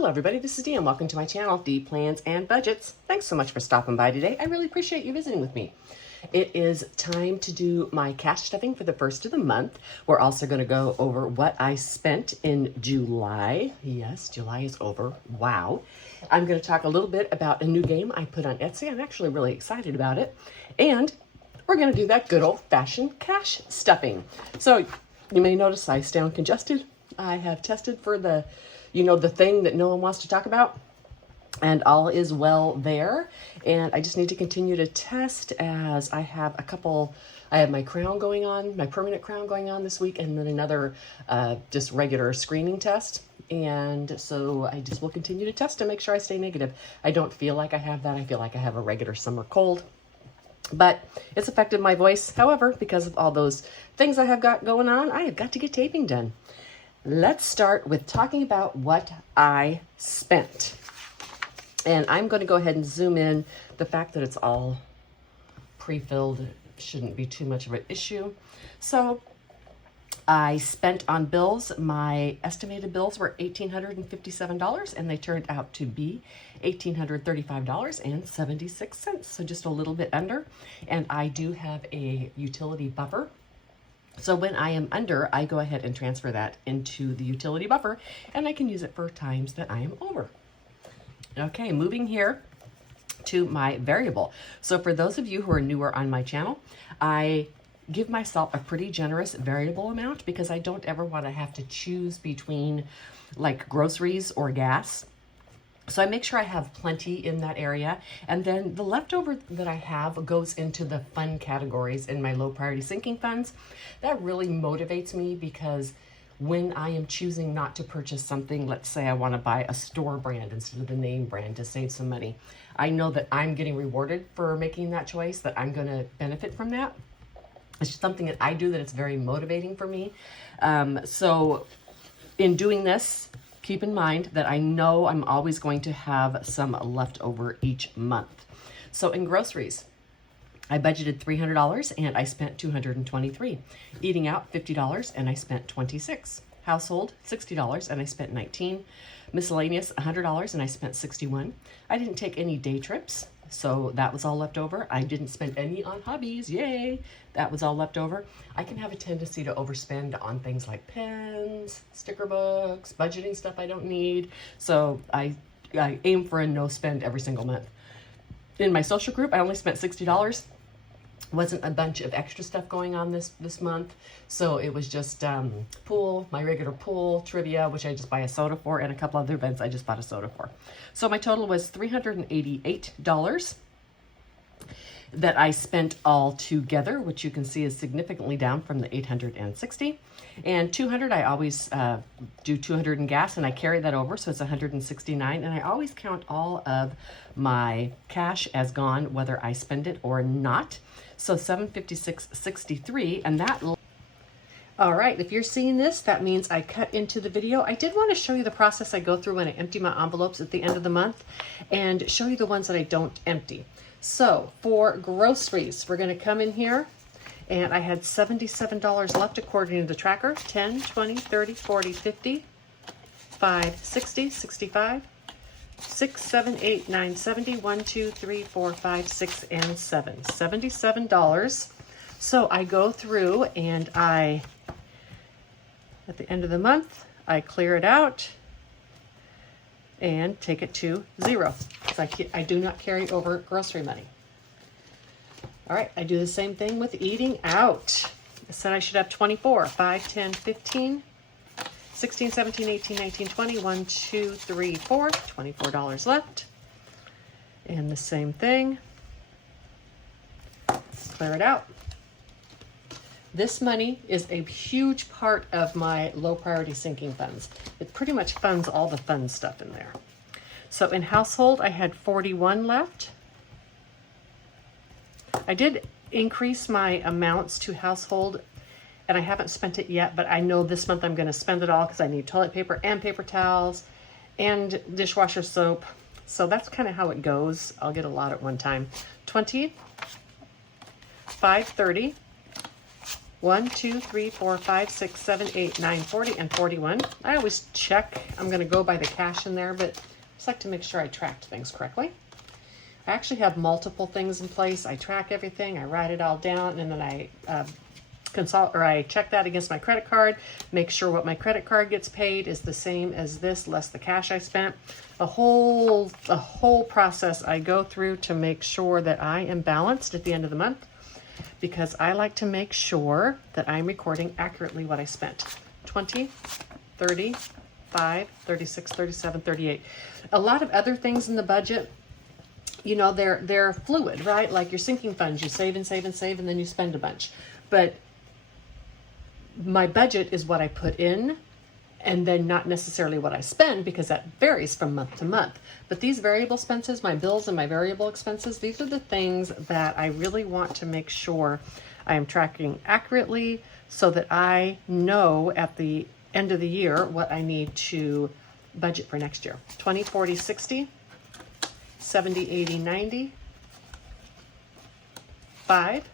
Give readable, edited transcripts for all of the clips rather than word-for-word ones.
Hello everybody, this is Dee and welcome to my channel, Dee Plans and Budgets. Thanks so much for stopping by today. I really appreciate you visiting with me. It is time to do my cash stuffing for the first of the month. We're also going to go over what I spent in July. Yes, July is over. Wow. I'm going to talk a little bit about a new game I put on Etsy. I'm actually really excited about it. And we're going to do that good old-fashioned cash stuffing. So you may notice I sound congested. I have tested for the thing that no one wants to talk about, and all is well there. And I just need to continue to test as I have I have my crown going on, my permanent crown going on this week, and then another just regular screening test. And so I just will continue to test to make sure I stay negative. I don't feel like I have that. I feel like I have a regular summer cold, but it's affected my voice. However, because of all those things I have got going on, I have got to get taping done. Let's start with talking about what I spent. And I'm going to go ahead and zoom in. The fact that it's all pre-filled shouldn't be too much of an issue. So I spent on bills, my estimated bills were $1,857, and they turned out to be $1,835.76. So just a little bit under. And I do have a utility buffer. So when I am under, I go ahead and transfer that into the utility buffer, and I can use it for times that I am over. Okay, moving here to my variable. So for those of you who are newer on my channel, I give myself a pretty generous variable amount because I don't ever want to have to choose between like groceries or gas. So I make sure I have plenty in that area. And then the leftover that I have goes into the fun categories in my low priority sinking funds. That really motivates me because when I am choosing not to purchase something, let's say I want to buy a store brand instead of the name brand to save some money, I know that I'm getting rewarded for making that choice, that I'm going to benefit from that. It's something that I do that it's very motivating for me. So in doing this, keep in mind that I know I'm always going to have some left over each month. So in groceries, I budgeted $300 and I spent $223. Eating out, $50 and I spent $26. Household, $60 and I spent $19. Miscellaneous, $100 and I spent $61. I didn't take any day trips, so that was all left over. I didn't spend any on hobbies, yay! That was all left over. I can have a tendency to overspend on things like pens, sticker books, budgeting stuff I don't need. So I aim for a no spend every single month. In my social group, I only spent $60. Wasn't a bunch of extra stuff going on this month. So it was just pool, my regular pool, trivia, which I just buy a soda for, and a couple other events I just bought a soda for. So my total was $388 that I spent all together, which you can see is significantly down from the $860. And $200, I always do $200 in gas, and I carry that over, so it's $169. And I always count all of my cash as gone, whether I spend it or not. So $756.63, and that. All right, if you're seeing this, that means I cut into the video. I did want to show you the process I go through when I empty my envelopes at the end of the month, and show you the ones that I don't empty. So for groceries, we're going to come in here, and I had $77 left according to the tracker. 10, 20, 30, 40, 50, 5, 60, 65, 6, 7, 8, 9, 70, 1, 2, 3, 4, 5, 6, and 7. $77. So I go through and at the end of the month, I clear it out and take it to zero. So I do not carry over grocery money. All right, I do the same thing with eating out. I said I should have 24, 5, 10, 15, 16, 17, 18, 19, 20, 1, 2, 3, 4, $24 left. And the same thing, clear it out. This money is a huge part of my low priority sinking funds. It pretty much funds all the fun stuff in there. So in household, I had 41 left. I did increase my amounts to household, and I haven't spent it yet, but I know this month I'm going to spend it all because I need toilet paper and paper towels and dishwasher soap. So that's kind of how it goes. I'll get a lot at one time. 20, 530, 1, 2, 3, 4, 5, 6, 7, 8, 9, 40, and 41. I always check. I'm going to go by the cash in there, but I just like to make sure I tracked things correctly. I actually have multiple things in place. I track everything. I write it all down, and then I I check that against my credit card, make sure what my credit card gets paid is the same as this, less the cash I spent. A whole process I go through to make sure that I am balanced at the end of the month, because I like to make sure that I'm recording accurately what I spent. 20, 30, 5, 36, 37, 38. A lot of other things in the budget, you know, they're fluid, right? Like your sinking funds, you save and save and save, and then you spend a bunch. But my budget is what I put in, and then not necessarily what I spend, because that varies from month to month. But these variable expenses, my bills and my variable expenses, these are the things that I really want to make sure I am tracking accurately, so that I know at the end of the year what I need to budget for next year. 20, 40, 60, 70, 80, 90, 5,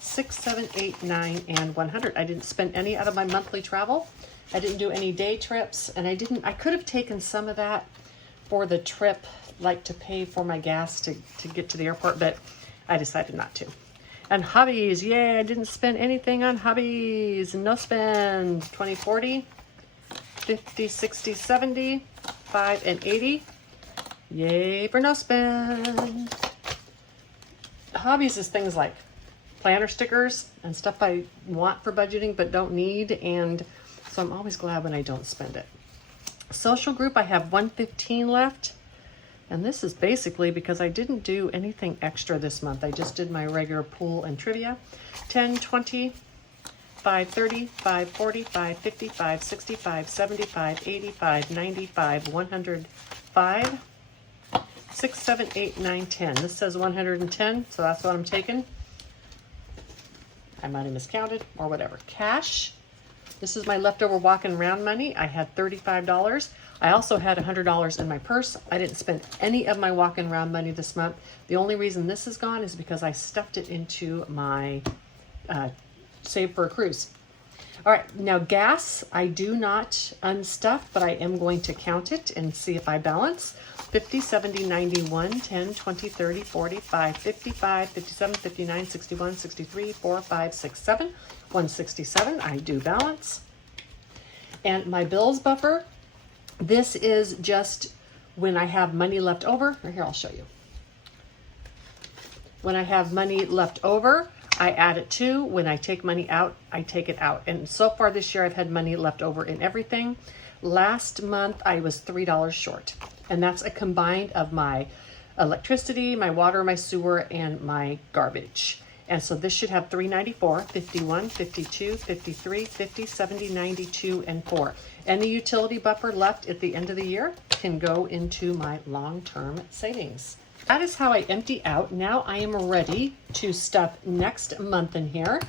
6, 7, 8, 9, and 100. I didn't spend any out of my monthly travel. I didn't do any day trips, and I could have taken some of that for the trip, like to pay for my gas to get to the airport, but I decided not to. And hobbies, yay, I didn't spend anything on hobbies. No spend. 20, 40, 50, 60, 70, 5, and 80. Yay for no spend. Hobbies is things like planner stickers and stuff I want for budgeting but don't need, and so I'm always glad when I don't spend it. Social group, I have 115 left, and this is basically because I didn't do anything extra this month. I just did my regular pool and trivia. 10, 20, 5, 30, 5, 40, 5, 50, 5, 65, 75, 85, 95, 105, 6, 7, 8, 9, 10. This says 110, so that's what I'm taking. I might have miscounted or whatever. Cash. This is my leftover walking around money. I had $35. I also had $100 in my purse. I didn't spend any of my walking around money this month. The only reason this is gone is because I stuffed it into my save for a cruise. All right, now gas, I do not unstuff, but I am going to count it and see if I balance. 50, 70, 91, 10, 20, 30, 45, 55, 57, 59, 61, 63, 4, 5, 6, 7, 167. I do balance. And my bills buffer, this is just when I have money left over. Or here, I'll show you. When I have money left over, I add it to. When I take money out, I take it out. And so far this year, I've had money left over in everything. Last month, I was $3 short. And that's a combined of my electricity, my water, my sewer, and my garbage. And so this should have 394, 51, 52, 53, 50, 70, 92, and 4. Any utility buffer left at the end of the year can go into my long-term savings. That is how I empty out. Now I am ready to stuff next month in here.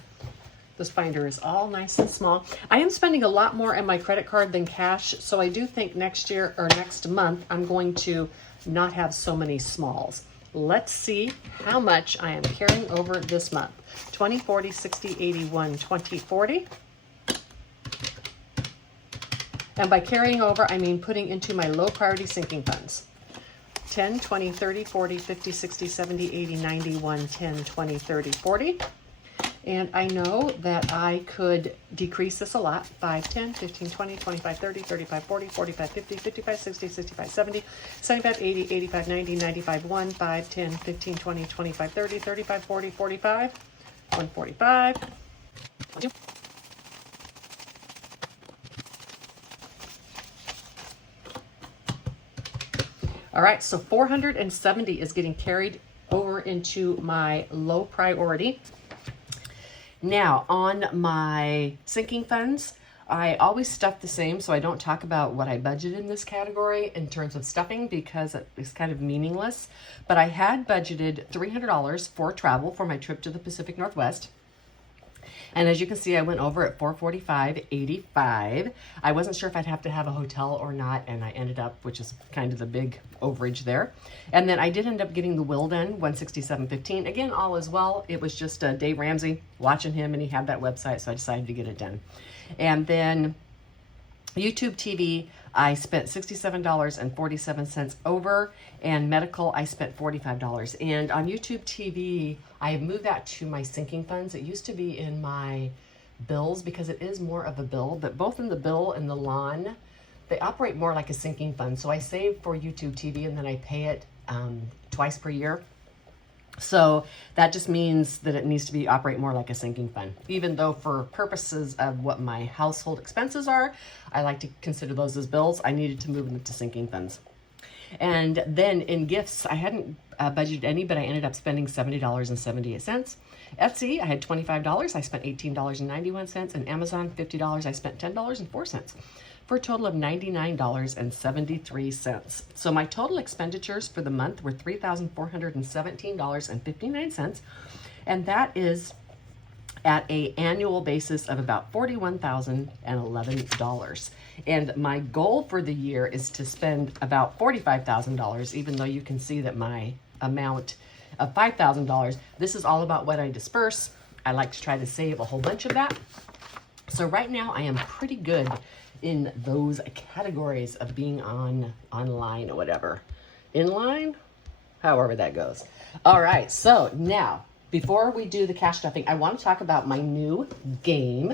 This binder is all nice and small. I am spending a lot more on my credit card than cash, so I do think next year or next month I'm going to not have so many smalls. Let's see how much I am carrying over this month. 20, 40, 60, 81, 20, 40. And by carrying over, I mean putting into my low priority sinking funds. 10, 20, 30, 40, 50, 60, 70, 80, 90, 110, 20, 30, 40. And I know that I could decrease this a lot. 5, 10, 15, 20, 25, 30, 35, 40, 45, 50, 55, 60, 65, 70, 75, 80, 85, 90, 95, 1, 5, 10, 15, 20, 25, 30, 35, 40, 45, 145. All right, so 470 is getting carried over into my low priority. Now, on my sinking funds, I always stuff the same, so I don't talk about what I budgeted in this category in terms of stuffing because it's kind of meaningless. But I had budgeted $300 for travel for my trip to the Pacific Northwest. And as you can see, I went over at $445.85. I wasn't sure if I'd have to have a hotel or not, and I ended up, which is kind of the big overage there. And then I did end up getting the will done, $167.15. Again, all is well. It was just Dave Ramsey, watching him, and he had that website, so I decided to get it done. And then YouTube TV, I spent $67.47 over, and medical, I spent $45. And on YouTube TV, I have moved that to my sinking funds. It used to be in my bills because it is more of a bill, but both in the bill and the lawn, they operate more like a sinking fund. So I save for YouTube TV and then I pay it twice per year. So that just means that it needs to operate more like a sinking fund, even though for purposes of what my household expenses are, I like to consider those as bills. I needed to move them to sinking funds. And then in gifts, I hadn't budgeted any, but I ended up spending $70.78. Etsy, I had $25. I spent $18.91. And Amazon, $50. I spent $10.04. For a total of $99.73. So my total expenditures for the month were $3,417.59, and that is at an annual basis of about $41,011. And my goal for the year is to spend about $45,000, even though you can see that my amount of $5,000, this is all about what I disperse. I like to try to save a whole bunch of that. So right now I am pretty good in those categories of being online or whatever. Inline? However that goes. All right, so now, before we do the cash stuffing, I want to talk about my new game.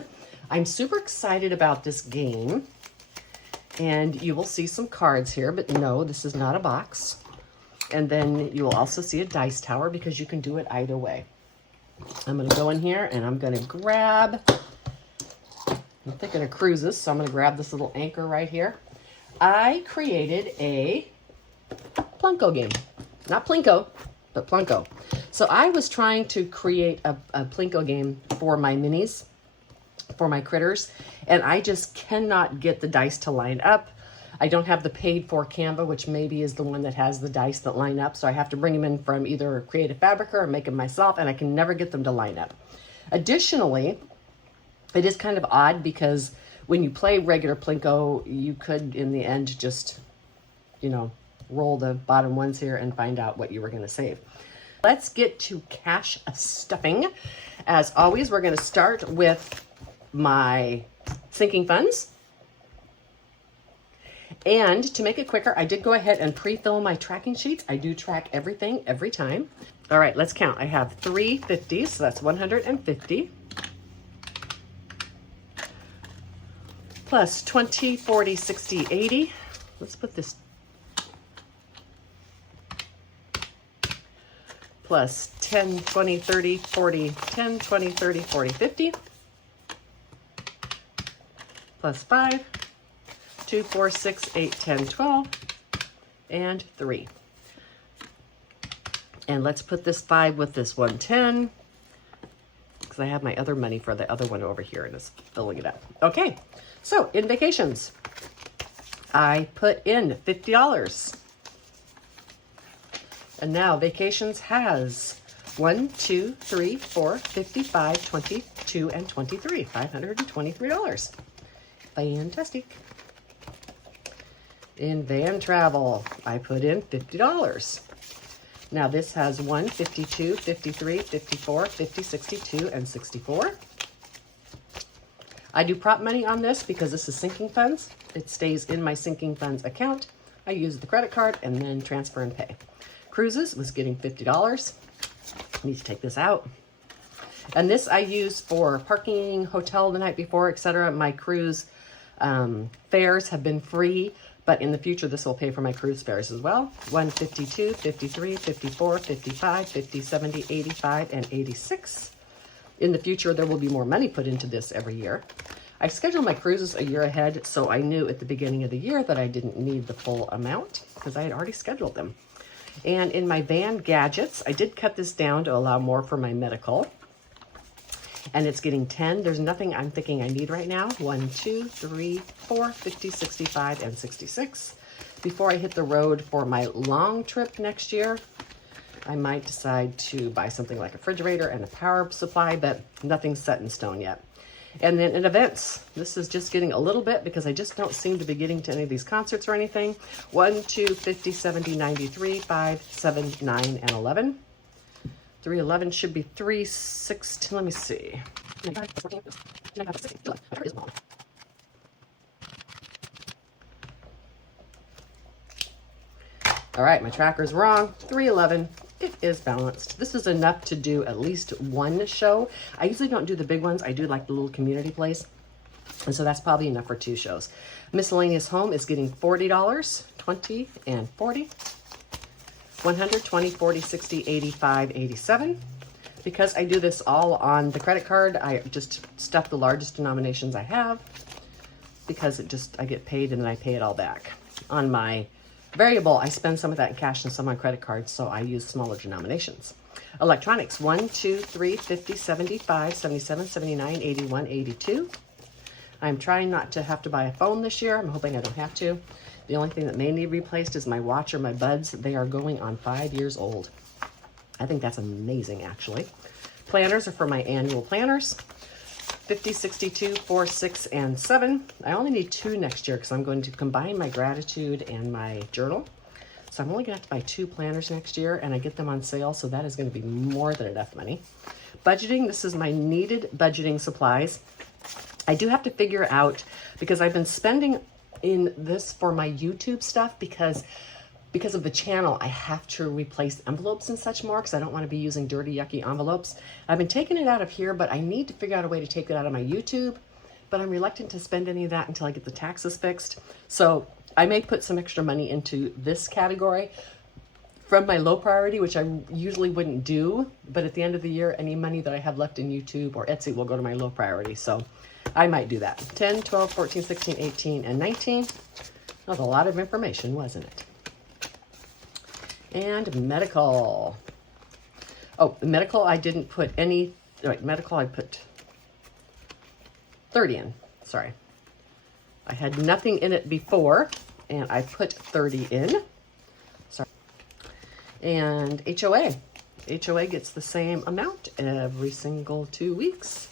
I'm super excited about this game. And you will see some cards here, but no, this is not a box. And then you will also see a dice tower because you can do it either way. I'm going to go in here and I'm going to grab... I'm thinking of cruises, so I'm going to grab this little anchor right here. I created a Plunko game. Not Plinko, but Plunko. So I was trying to create a Plinko game for my minis, for my critters, and I just cannot get the dice to line up. I don't have the paid for Canva, which maybe is the one that has the dice that line up, so I have to bring them in from either Creative Fabrica or make them myself, and I can never get them to line up. Additionally, it is kind of odd because when you play regular Plinko, you could, in the end, just, you know, roll the bottom ones here and find out what you were going to save. Let's get to cash stuffing. As always, we're going to start with my sinking funds. And to make it quicker, I did go ahead and pre-fill my tracking sheets. I do track everything every time. All right, let's count. I have 3 50s, so that's 150. Plus 20, 40, 60, 80. Let's put this. Plus 10, 20, 30, 40, 10, 20, 30, 40, 50. Plus 5, 2, 4, 6, 8, 10, 12, and 3. And let's put this 5 with this 110, because I have my other money for the other one over here and it's filling it up. Okay. So, in vacations, I put in $50. And now vacations has 1, 2, 3, 4, 55, 22, and 23. $523. Fantastic. In van travel, I put in $50. Now this has 1, 52, 53, 54, 50, 62, and 64. I do prop money on this because this is sinking funds. It stays in my sinking funds account. I use the credit card and then transfer and pay. Cruises was getting $50. I need to take this out. And this I use for parking, hotel the night before, etc. My cruise fares have been free, but in the future this will pay for my cruise fares as well. 152, 53, 54, 55, 50, 70, 85, and 86. In the future, there will be more money put into this every year. I scheduled my cruises a year ahead, so I knew at the beginning of the year that I didn't need the full amount because I had already scheduled them. And in my van gadgets, I did cut this down to allow more for my medical. And it's getting 10. There's nothing I'm thinking I need right now. 1, 2, 3, 4, 50, 65, and 66. Before I hit the road for my long trip next year, I might decide to buy something like a refrigerator and a power supply, but nothing's set in stone yet. And then in events, this is just getting a little bit because I just don't seem to be getting to any of these concerts or anything. 1, 2, 50, 70, 93, 5, 7, 9, and 11. 311 should be 3, 6, let me see. All right, my tracker's wrong. 311, it is balanced. This is enough to do at least one show. I usually don't do the big ones. I do like the little community place. And so that's probably enough for 2 shows. Miscellaneous home is getting $40, 20, and 40. 100, 20, 40, 60, 85, 87. Because I do this all on the credit card, I just stuff the largest denominations I have because I get paid and then I pay it all back. On my variable, I spend some of that in cash and some on credit cards, so I use smaller denominations. Electronics, 1, 2, 3, 50, 75, 77, 79, 81, 82. I'm trying not to have to buy a phone this year. I'm hoping I don't have to. The only thing that may need replaced is my watch or my buds. They are going on 5 years old. I think that's amazing, actually. Planners are for my annual planners. 50, 62, 4, 6, and 7. I only need 2 next year because I'm going to combine my gratitude and my journal. So I'm only going to have to buy 2 planners next year, and I get them on sale, so that is going to be more than enough money. Budgeting, this is my needed budgeting supplies. I do have to figure out, because I've been spending in this for my YouTube stuff, because of the channel, I have to replace envelopes and such more because I don't want to be using dirty, yucky envelopes. I've been taking it out of here, but I need to figure out a way to take it out of my YouTube, but I'm reluctant to spend any of that until I get the taxes fixed. So I may put some extra money into this category from my low priority, which I usually wouldn't do, but at the end of the year, any money that I have left in YouTube or Etsy will go to my low priority. So I might do that. 10, 12, 14, 16, 18, and 19. That was a lot of information, wasn't it? And medical. Oh, medical, I didn't put any, right, medical, I put 30 in, sorry. I had nothing in it before, and I put 30 in, sorry. And HOA. HOA gets the same amount every single 2 weeks,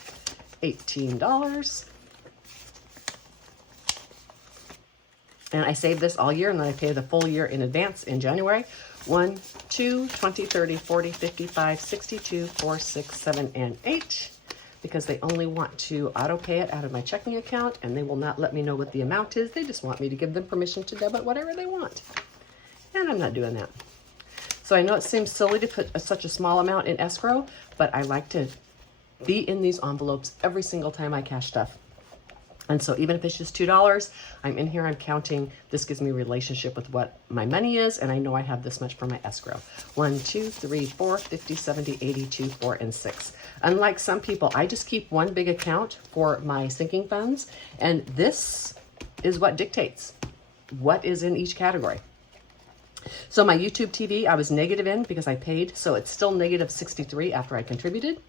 $18. And I save this all year, and then I pay the full year in advance in January. 1, 2, 20, 30, 40, 55, 62, 4, 6, 7, and 8. Because they only want to auto pay it out of my checking account, and they will not let me know what the amount is. They just want me to give them permission to debit whatever they want. And I'm not doing that. So I know it seems silly to put such a small amount in escrow, but I like to be in these envelopes every single time I cash stuff. And so even if it's just $2, I'm in here, I'm counting. This gives me a relationship with what my money is, and I know I have this much for my escrow. 1, 2, 3, 4, 50, 70, 82, 4, and 6. Unlike some people, I just keep one big account for my sinking funds, and this is what dictates what is in each category. So my YouTube TV, I was negative in because I paid, so it's still negative 63 after I contributed.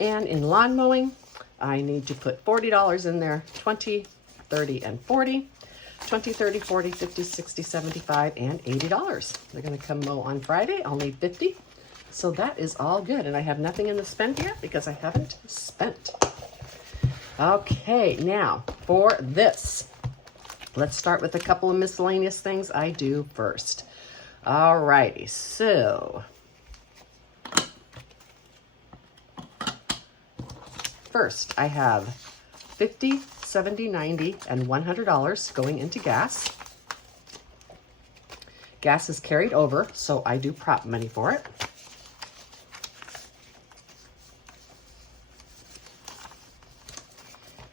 And in lawn mowing, I need to put $40 in there, 20, 30, and 40, 20, 30, 40, 50, 60, 75, and $80. They're going to come mow on Friday. I'll need 50. So that is all good. And I have nothing in the spend here because I haven't spent. Okay, now for this, let's start with a couple of miscellaneous things I do first. All righty, so first, I have $50, $70, $90, and $100 going into gas. Gas is carried over, so I do prop money for it.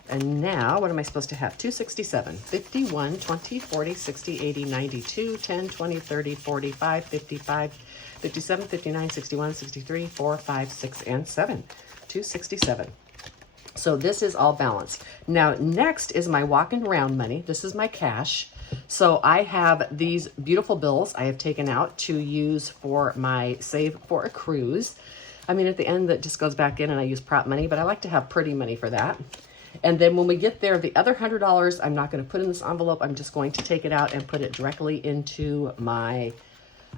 And now, what am I supposed to have? 267, 51, 20, 40, 60, 80, 92, 10, 20, 30, 45, 55, 57, 59, 61, 63, 4, 5, 6, and 7. 267. So this is all balanced. Now, next is my walking around money. This is my cash. So I have these beautiful bills I have taken out to use for my save for a cruise. I mean, at the end, that just goes back in and I use prop money, but I like to have pretty money for that. And then when we get there, the other $100, I'm not going to put in this envelope. I'm just going to take it out and put it directly into my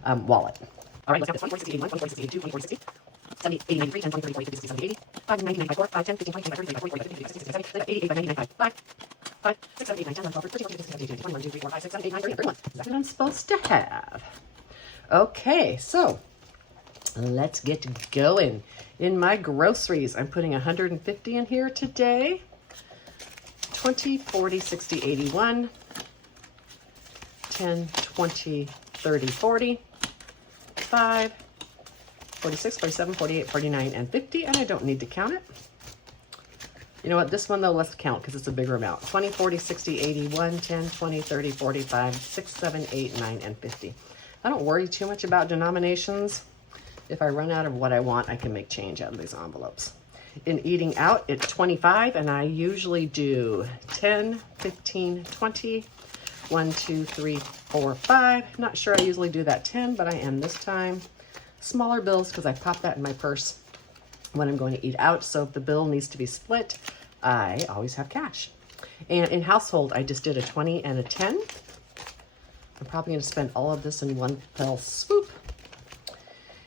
wallet. All right, let's have this 20, 40, 60, 81, 20, 40, 60, 82, 20, 40, 60, 70, 80, 93, 10, 20, 30, 40, 50, 60, 70, 80, 5, 90, 95, 4, 5, 10, 15, 20, 25, 30, 35, 40, 50, 60, 70, 88, 90, 95, 5, 5, 6, 7, 8, 9, 10, 11, 12, 13, 14, 15, 16, 17, 18, 19, 20, 21, 22, 23, 24, 5, 6, 7, 8, 9, 30, 31. That's what I'm supposed to have. Okay, so let's get going. In my groceries, I'm putting 150 in here today. 20, 40, 60, 81, 10, 20, 30, 40, 5, 46, 47, 48, 49, and 50, and I don't need to count it. You know what, this one though, let's count because it's a bigger amount. 20, 40, 60, 81, 10, 20, 30, 45, 6, 7, 8, 9, and 50. I don't worry too much about denominations. If I run out of what I want, I can make change out of these envelopes. In eating out, it's 25, and I usually do 10, 15, 20, 1, 2, 3, 4, 5. Not sure I usually do that 10, but I am this time. Smaller bills because I pop that in my purse when I'm going to eat out. So if the bill needs to be split, I always have cash. And in household, I just did a 20 and a 10. I'm probably going to spend all of this in one fell swoop.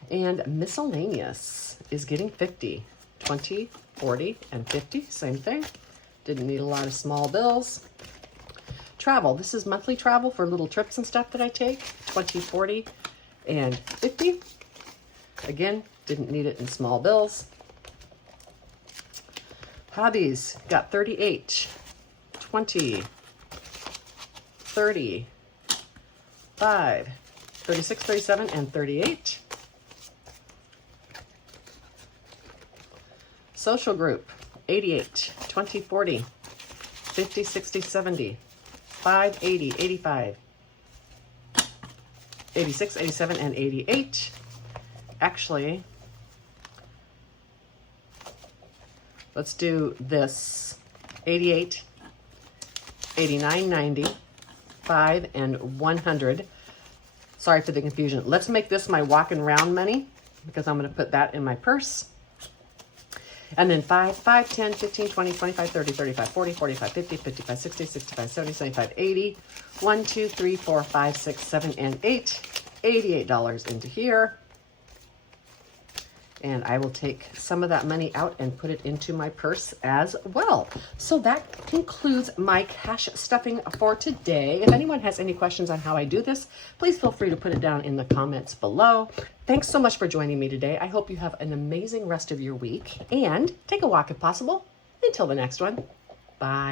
And miscellaneous is getting 50. 20, 40, and 50, same thing. Didn't need a lot of small bills. Travel, this is monthly travel for little trips and stuff that I take. 20, 40, and 50. Again, didn't need it in small bills. Hobbies, got 38, 20, 30, 5, 36, 37, and 38. Social group, 88, 20, 40, 50, 60, 70, 5, 80, 85, 86, 87, and 88. Actually, let's do this. 88, 89, 90, 5, and 100. Sorry for the confusion. Let's make this my walking around money because I'm going to put that in my purse. And then 5, 5, 10, 15, 20, 25, 30, 35, 40, 45, 50, 55, 60, 65, 70, 75, 80. 1, 2, 3, 4, 5, 6, 7, and 8. $88 into here. And I will take some of that money out and put it into my purse as well. So that concludes my cash stuffing for today. If anyone has any questions on how I do this, please feel free to put it down in the comments below. Thanks so much for joining me today. I hope you have an amazing rest of your week and take a walk if possible. Until the next one, bye.